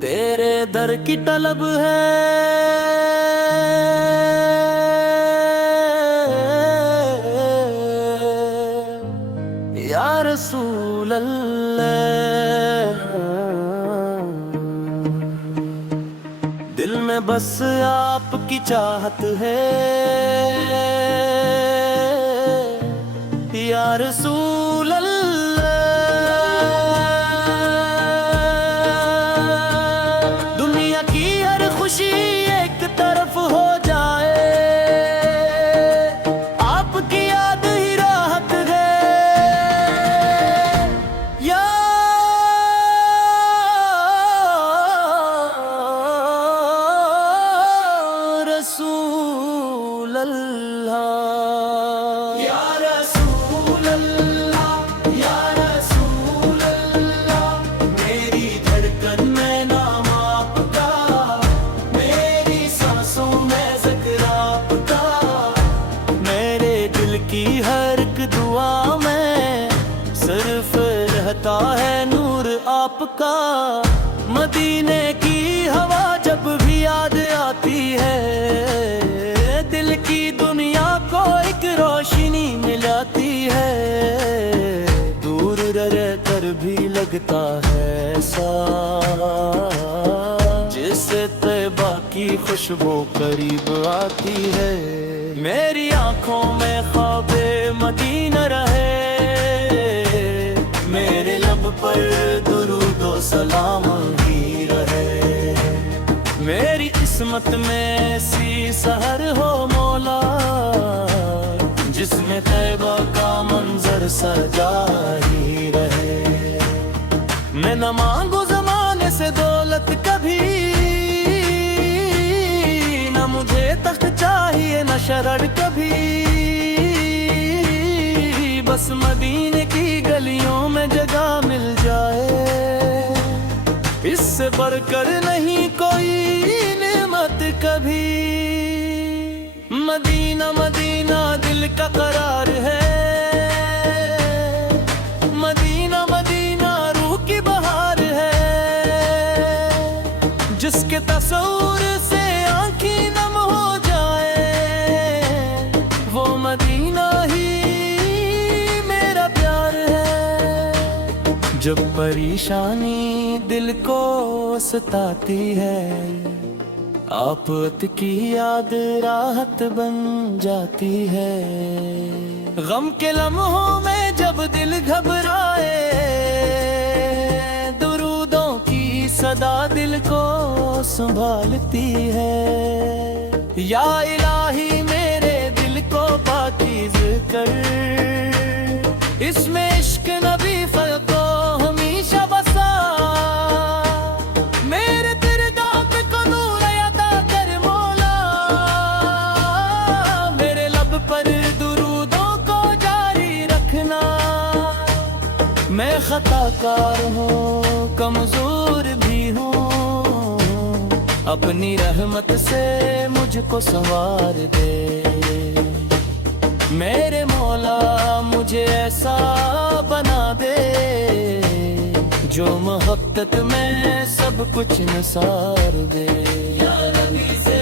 तेरे दर की तलब है या रसूल अल्लाह। दिल में बस आपकी चाहत है या रसूल अल्लाह। दुनिया की हर खुशी एक तरफ हो जाए, आपकी याद ही राहत है या रसूल अल्लाह। या रसूल अल्लाह, या रसूल अल्लाह। मेरी धड़कन में नाम आपका, मेरी सांसों में ज़िक्र आपका, मेरे दिल की हर एक दुआ में सिर्फ रहता है नूर आपका। मदीने की हवा जब भी याद आती है, दिल की दुनिया को एक रोशनी मिलाती है। दूर रह कर भी लगता है ऐसा, जिससे तैबा की खुशबू करीब आती है। मेरी आंखों में ख्वाबे मदीना रहे, मेरे लब पर दुरूदो सलाम ही रहे। मेरी किस्मत में ऐसी सहर हो मौला, जिसमें तैबा का मंजर सजा ही रहे। मैं न मांगू ज़माने से दौलत कभी, न मुझे तख्त चाहिए न शरर कभी। बस मदीने की गलियों में जगह मिल जाए, इससे बढ़कर नहीं कोई नेमत कभी। मदीना मदीना दिल का करार है, मदीना मदीना रूह की बहार है। जिसके तस्वुर से आँखें नम हो जाए, वो मदीना ही मेरा प्यार है। जब परेशानी दिल को सताती है, आफत की याद राहत बन जाती है। गम के लम्हों में जब दिल घबराए, दुरूदों की सदा दिल को संभालती है। या इलाही मेरे दिल को पाकीज़ कर, इसमें इश्क नबी फ़को हमेशा बसा। मेरे तिरदात को नूर अता कर मौला, मेरे लब पर दुरूदों को जारी रखना। मैं खताकार हूँ, कमजोर भी हूँ, अपनी रहमत से मुझको संवार दे। मेरे मौला मुझे ऐसा बना दे, जो मोहब्बत में सब कुछ निसार दे। या नबी से